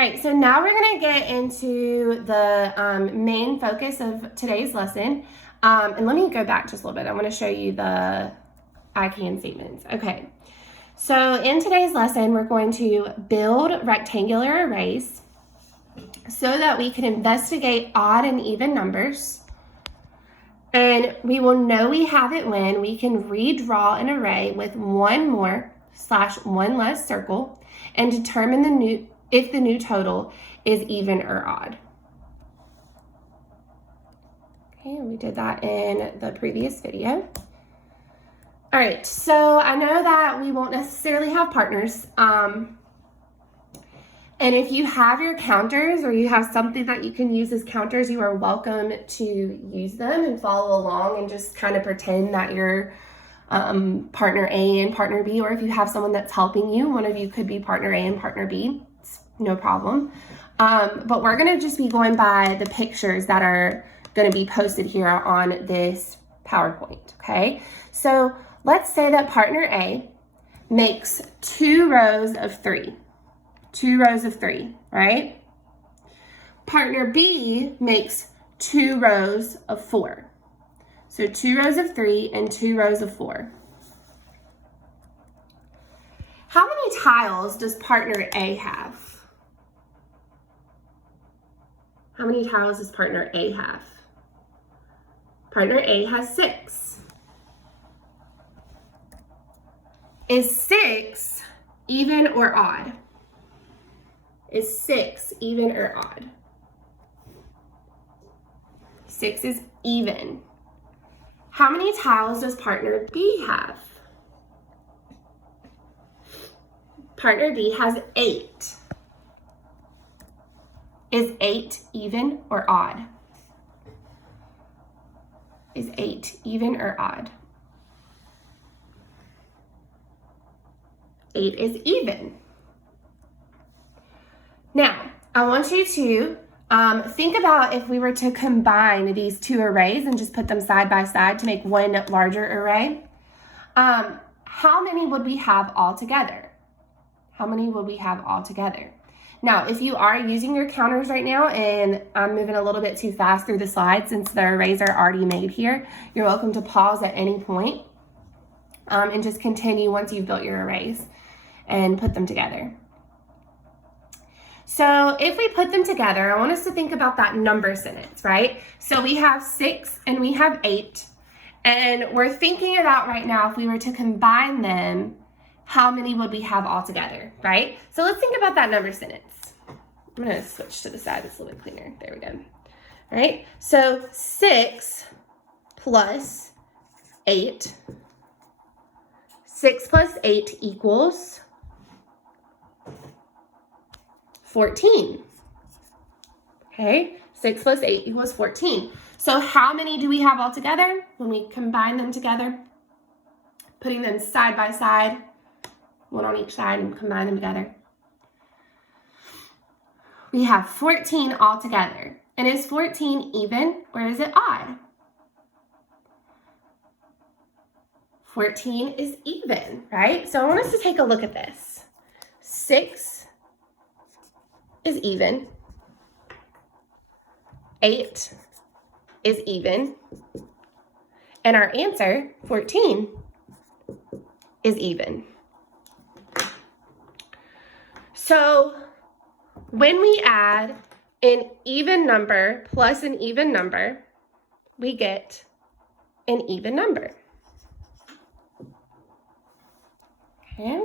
All right, so now we're gonna get into the main focus of today's lesson. And let me go back just a little bit. I wanna show you the I can statements. Okay, so in today's lesson, we're going to build rectangular arrays so that we can investigate odd and even numbers. And we will know we have it when we can redraw an array with one more / one less circle and determine if the new total is even or odd. Okay, we did that in the previous video. All right, so I know that we won't necessarily have partners. And if you have your counters or you have something that you can use as counters, you are welcome to use them and follow along and just kind of pretend that you're partner A and partner B, or if you have someone that's helping you, one of you could be partner A and partner B. It's no problem. But we're gonna just be going by the pictures that are gonna be posted here on this PowerPoint, okay? So let's say that partner A makes 2 rows of 3. 2 rows of 3, right? Partner B makes 2 rows of 4. So 2 rows of 3 and 2 rows of 4. How many tiles does partner A have? How many tiles does partner A have? Partner A has 6. Is 6 even or odd? Is 6 even or odd? 6 is even. How many tiles does partner B have? Partner B has 8. Is 8 even or odd? Is 8 even or odd? 8 is even. Now, I want you to think about if we were to combine these 2 arrays and just put them side by side to make one larger array. How many would we have all together? How many would we have all together? Now, if you are using your counters right now, and I'm moving a little bit too fast through the slides since the arrays are already made here, you're welcome to pause at any point and just continue once you've built your arrays and put them together. So if we put them together, I want us to think about that number sentence, right? So we have 6 and we have 8, and we're thinking about right now if we were to combine them, how many would we have all together, right? So let's think about that number sentence. I'm gonna switch to the side that's a little bit cleaner. There we go. All right, so 6 plus 8. 6 plus 8 equals 14. Okay, 6 plus 8 equals 14. So how many do we have all together when we combine them together? Putting them side by side, one on each side, and combine them together. We have 14 all together. And is 14 even or is it odd? 14 is even, right? So I want us to take a look at this. 6 is even. 8 is even. And our answer, 14, is even. So when we add an even number plus an even number, we get an even number. Okay.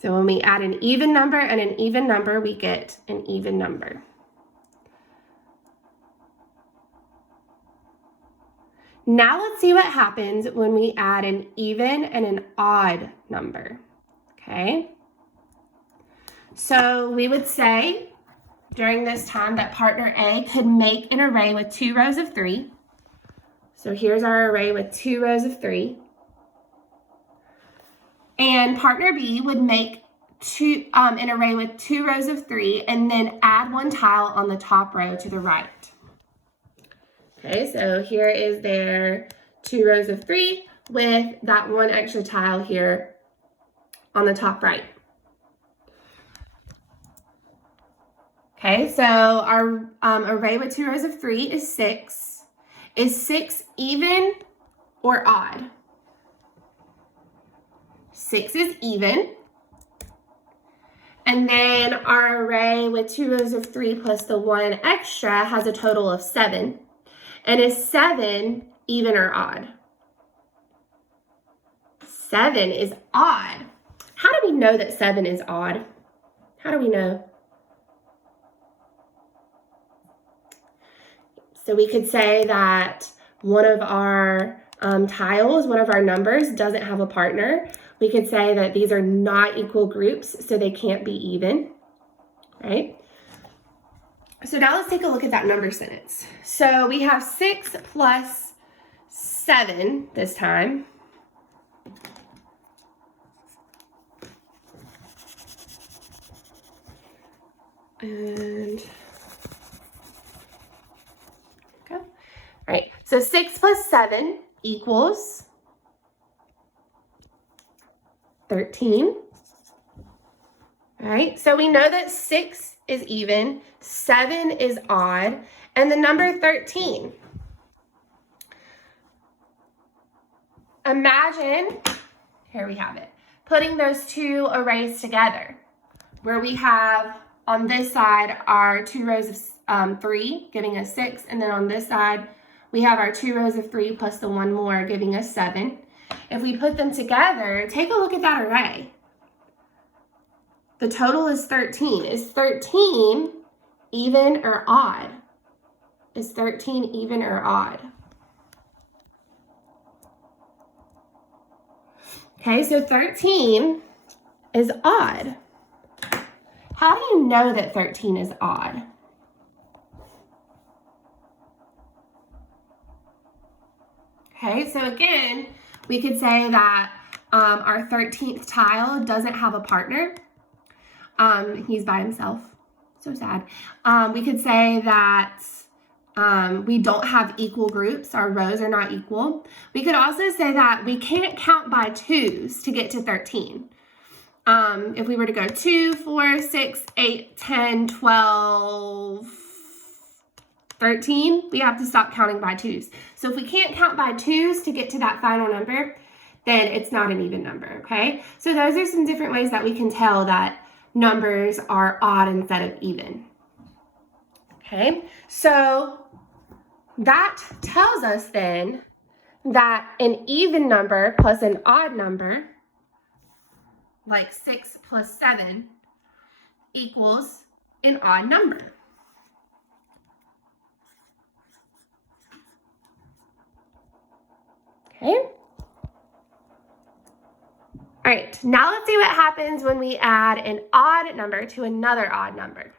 So when we add an even number and an even number, we get an even number. Now let's see what happens when we add an even and an odd number, okay? So we would say during this time that partner A could make an array with 2 rows of 3. So here's our array with 2 rows of 3. And partner B would make an array with 2 rows of 3 and then add 1 tile on the top row to the right. Okay, so here is their 2 rows of 3 with that 1 extra tile here on the top right. Okay, so our array with 2 rows of 3 is 6. Is 6 even or odd? 6 is even. And then our array with 2 rows of 3 plus the 1 extra has a total of 7. And is 7 even or odd? 7 is odd. How do we know that 7 is odd? How do we know? So we could say that one of our tiles, one of our numbers doesn't have a partner. We could say that these are not equal groups, so they can't be even, right? So now let's take a look at that number sentence. So we have 6 plus 7 this time. And okay. All right, so 6 plus 7 equals 13. All right, so we know that 6 is even, 7 is odd, and the number 13. Imagine, here we have it, putting those two arrays together, where we have on this side our 2 rows of 3, giving us 6, and then on this side we have our 2 rows of 3 plus the 1 more, giving us 7. If we put them together, take a look at that array. The total is 13. Is 13 even or odd? Is 13 even or odd? Okay, so 13 is odd. How do you know that 13 is odd? Okay, so again, we could say that our 13th tile doesn't have a partner. He's by himself. So sad. We could say that we don't have equal groups. Our rows are not equal. We could also say that we can't count by 2s to get to 13. If we were to go 2, 4, 6, 8, 10, 12, 13, we have to stop counting by 2s. So if we can't count by 2s to get to that final number, then it's not an even number, okay? So those are some different ways that we can tell that numbers are odd instead of even. Okay, so that tells us then that an even number plus an odd number, like 6 plus 7, equals an odd number. Okay. All right, now let's see what happens when we add an odd number to another odd number.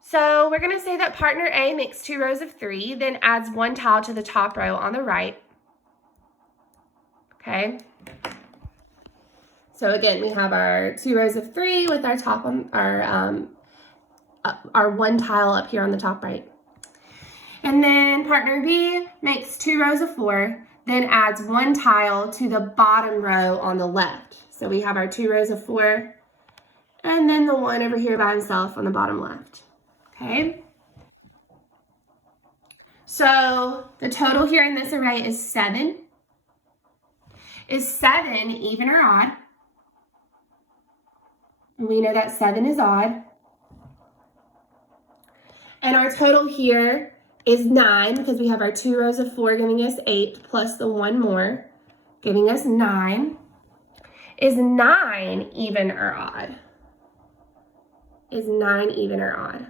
So we're going to say that partner A makes 2 rows of 3, then adds 1 tile to the top row on the right. Okay. So again, we have our 2 rows of 3 with our top on our 1 tile up here on the top right. And then partner B makes 2 rows of 4, then adds 1 tile to the bottom row on the left. So we have our 2 rows of 4, and then the one over here by himself on the bottom left. Okay. So the total here in this array is 7. Is 7 even or odd? We know that 7 is odd. And our total here is 9 because we have our 2 rows of 4 giving us 8 plus the 1 more giving us 9. Is 9 even or odd? Is 9 even or odd?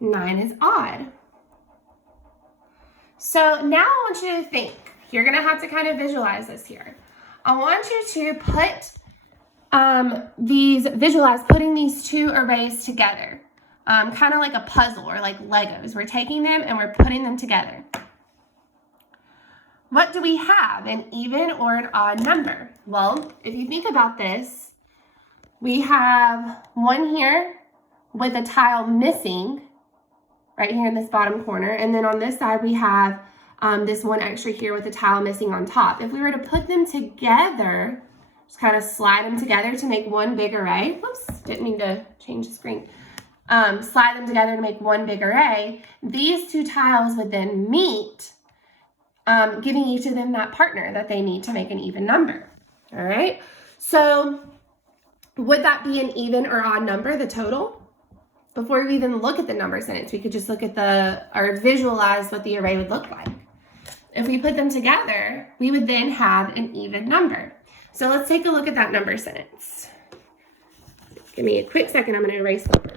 9 is odd. So now I want you to think. You're going to have to kind of visualize this here. I want you to put visualize putting these two arrays together. Kind of like a puzzle or like Legos. We're taking them and we're putting them together. What do we have, an even or an odd number? Well, if you think about this, we have one here with a tile missing right here in this bottom corner. And then on this side, we have this one extra here with the tile missing on top. If we were to put them together, just kind of slide them together to make one big array. Whoops, didn't mean to change the screen. Slide them together to make one big array. These two tiles would then meet, giving each of them that partner that they need to make an even number. All right, so would that be an even or odd number, the total? Before we even look at the number sentence, we could just look at or visualize what the array would look like. If we put them together, we would then have an even number. So let's take a look at that number sentence. Give me a quick second, I'm going to erase over.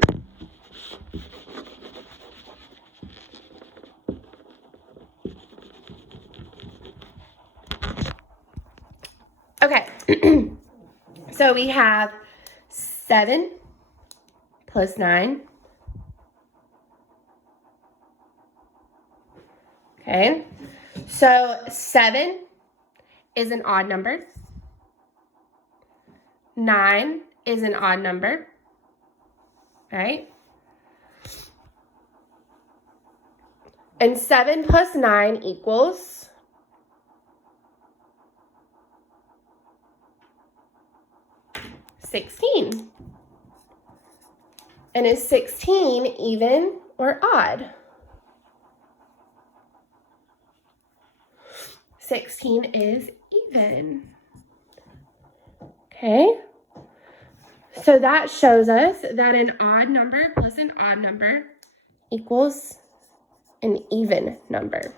Okay, so we have 7 plus 9. Okay, so 7 is an odd number. 9 is an odd number, right? And 7 plus 9 equals 16. And is 16 even or odd? 16 is even. Okay, so that shows us that an odd number plus an odd number equals an even number.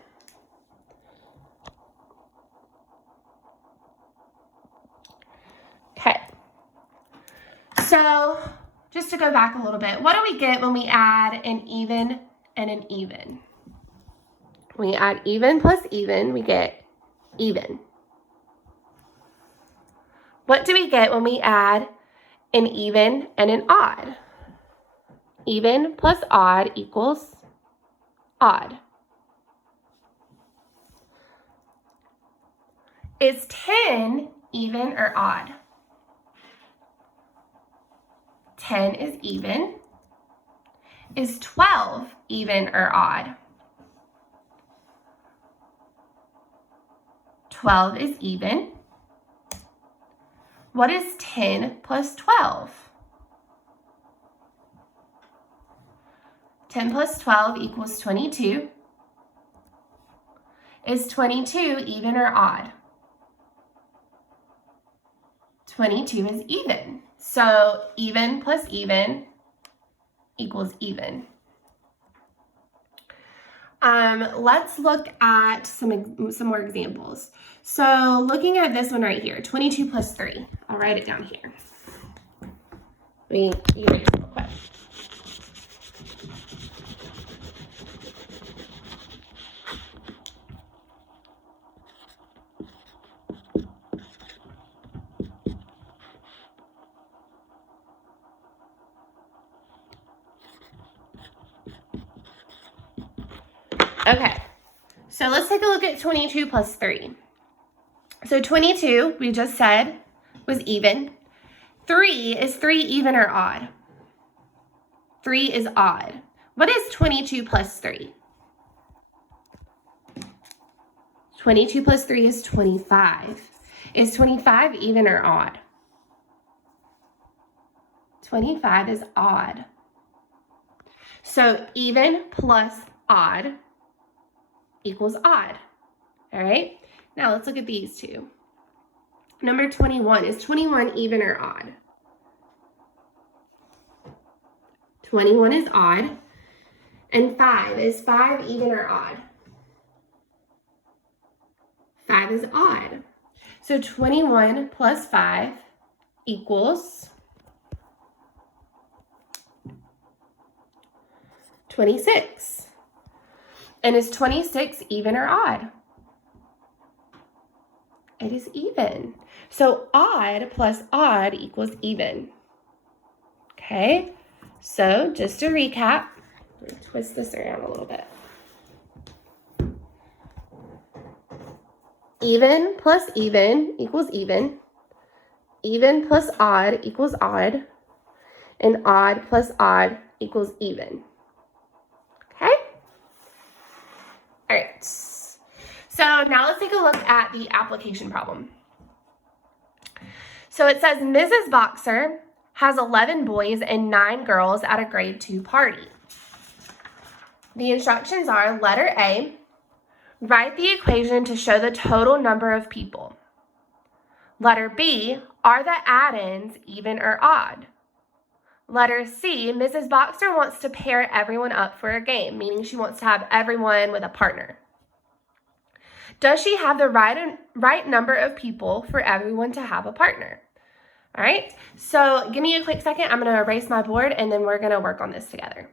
Okay, so just to go back a little bit, what do we get when we add an even and an even? When we add even plus even, we get even. What do we get when we add an even and an odd? Even plus odd equals odd. Is 10 even or odd? 10 is even. Is 12 even or odd? 12 is even. What is 10 plus 12? 10 plus 12 equals 22. Is 22 even or odd? 22 is even. So even plus even equals even. Let's look at some more examples. So looking at this one right here, 22 plus 3. I'll write it down here. Let me erase real quick. Okay, so let's take a look at 22 plus 3. So 22, we just said, was even. 3, is 3 even or odd? 3 is odd. What is 22 plus 3? 22 plus 3 is 25. Is 25 even or odd? 25 is odd. So even plus odd equals odd. All right, now let's look at these two. Number 21, is 21 even or odd? 21 is odd. And 5, is 5 even or odd? 5 is odd. So 21 plus 5 equals 26. And is 26 even or odd? It is even. So odd plus odd equals even. Okay, so just to recap, let me twist this around a little bit. Even plus even equals even. Even plus odd equals odd. And odd plus odd equals even. Okay? All right. So now let's take a look at the application problem. So it says Mrs. Boxer has 11 boys and 9 girls at a grade 2 party. The instructions are: letter A, write the equation to show the total number of people. Letter B, are the add-ins even or odd? Letter C, Mrs. Boxer wants to pair everyone up for a game, meaning she wants to have everyone with a partner. Does she have the right number of people for everyone to have a partner? All right, so give me a quick second. I'm going to erase my board, and then we're going to work on this together.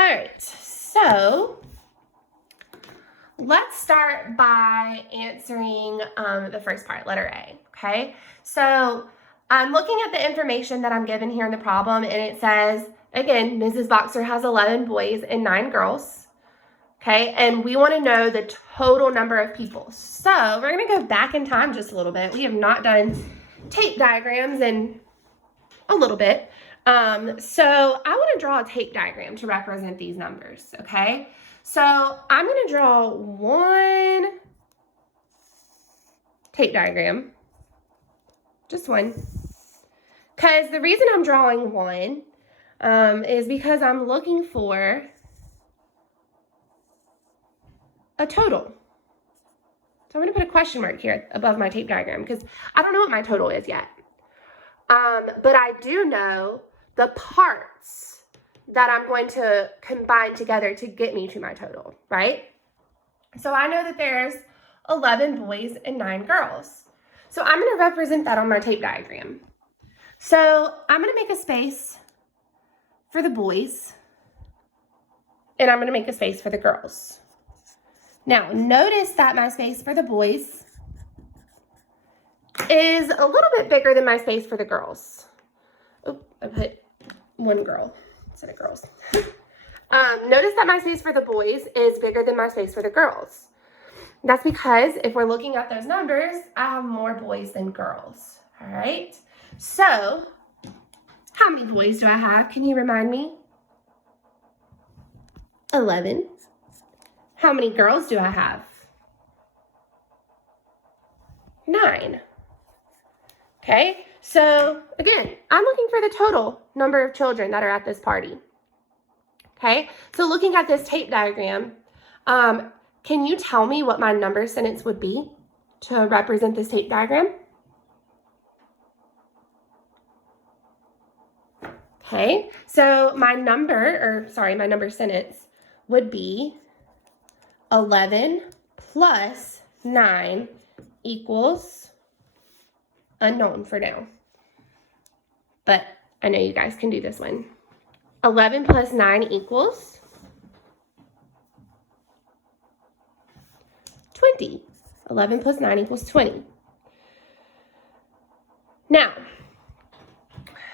All right, so let's start by answering the first part, letter A, okay? So I'm looking at the information that I'm given here in the problem, and it says, again, Mrs. Boxer has 11 boys and 9 girls, okay? And we want to know the total number of people. So we're going to go back in time just a little bit. We have not done tape diagrams in a little bit. So I want to draw a tape diagram to represent these numbers, okay? So I'm going to draw one tape diagram, just one, because the reason I'm drawing one is because I'm looking for a total. So I'm going to put a question mark here above my tape diagram because I don't know what my total is yet. But I do know the parts that I'm going to combine together to get me to my total, right? So I know that there's 11 boys and 9 girls. So I'm going to represent that on my tape diagram. So I'm going to make a space for the boys, and I'm going to make a space for the girls. Now, notice that my space for the boys is a little bit bigger than my space for the girls. Oh, I put one girl instead of girls. Notice that my space for the boys is bigger than my space for the girls. That's because if we're looking at those numbers, I have more boys than girls, all right? So, how many boys do I have? Can you remind me? 11. How many girls do I have? 9. Okay, so again, I'm looking for the total number of children that are at this party. Okay, so looking at this tape diagram, can you tell me what my number sentence would be to represent this tape diagram? Okay, so my number sentence would be 11 plus 9 equals unknown for now. But I know you guys can do this one. 11 plus 9 equals 20. 11 plus 9 equals 20. Now,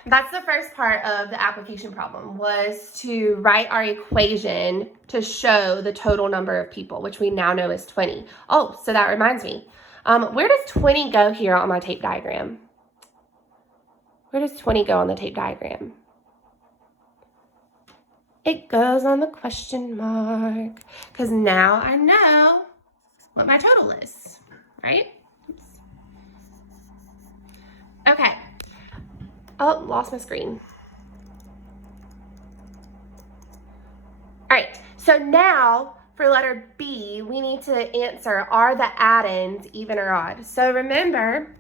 that's the first part of the application problem, was to write our equation to show the total number of people, which we now know is 20. Oh, so that reminds me. Where does 20 go here on my tape diagram? Where does 20 go on the tape diagram? It goes on the question mark, because now I know what my total is, right? Oops. Okay. Oh, lost my screen. All right, so now for letter B, we need to answer, are the add-ins even or odd? So remember,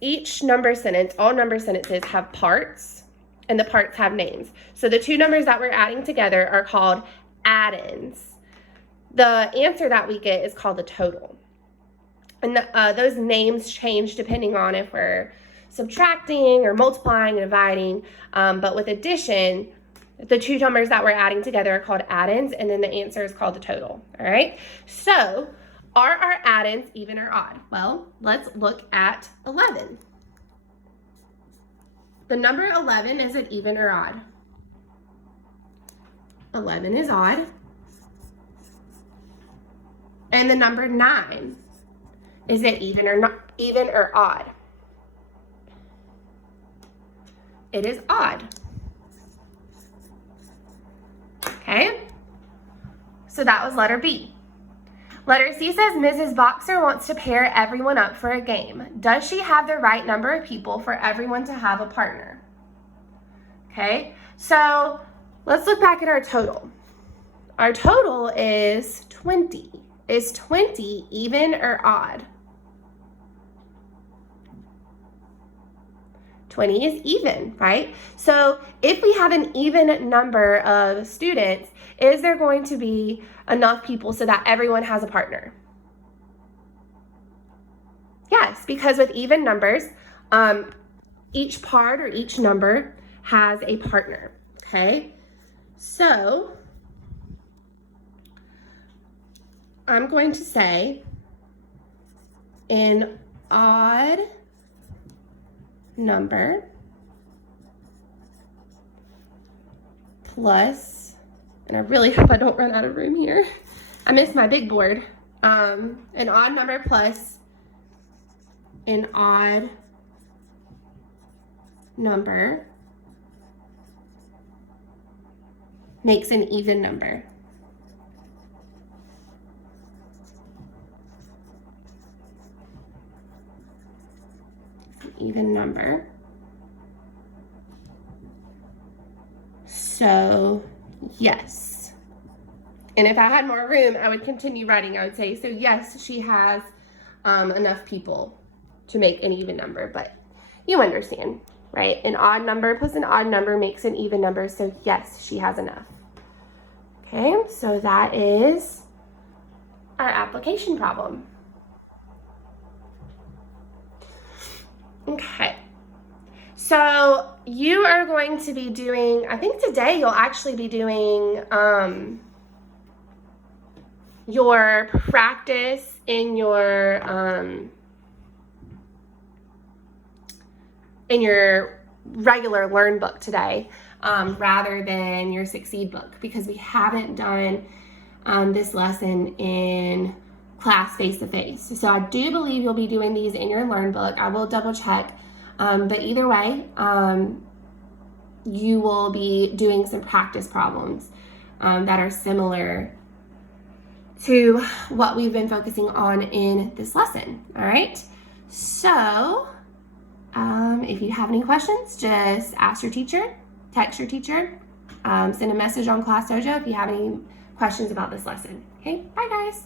each number sentence, all number sentences have parts, and the parts have names. So the two numbers that we're adding together are called add-ins. The answer that we get is called the total. And those names change depending on if we're subtracting or multiplying and dividing, but with addition, the two numbers that we're adding together are called add-ins, and then the answer is called the total, all right? So, are our add-ins even or odd? Well, let's look at 11. The number 11, is it even or odd? 11 is odd. And the number 9, is it even or odd? It is odd. Okay, so that was letter B. Letter C says Mrs. Boxer wants to pair everyone up for a game. Does she have the right number of people for everyone to have a partner? Okay, so let's look back at our total. Our total is 20. Is 20 even or odd? 20 is even, right? So if we have an even number of students, is there going to be enough people so that everyone has a partner? Yes, because with even numbers, each part or each number has a partner, okay? So I'm going to say an odd number plus, and I really hope I don't run out of room here. I missed my big board. An odd number plus an odd number makes an even number. Even number. So yes. And if I had more room, I would continue writing. I would say, so yes, she has enough people to make an even number, but you understand, right? An odd number plus an odd number makes an even number, so yes, she has enough. Okay, so that is our application problem. Okay, so you are going to be doing, I think today you'll actually be doing your practice in your regular Learn book today, rather than your Succeed book, because we haven't done this lesson in class face-to-face. So I do believe you'll be doing these in your Learn book. I will double check, but either way, you will be doing some practice problems that are similar to what we've been focusing on in this lesson. All right, so if you have any questions, just ask your teacher, text your teacher, send a message on Class Dojo if you have any questions about this lesson. Okay, bye guys.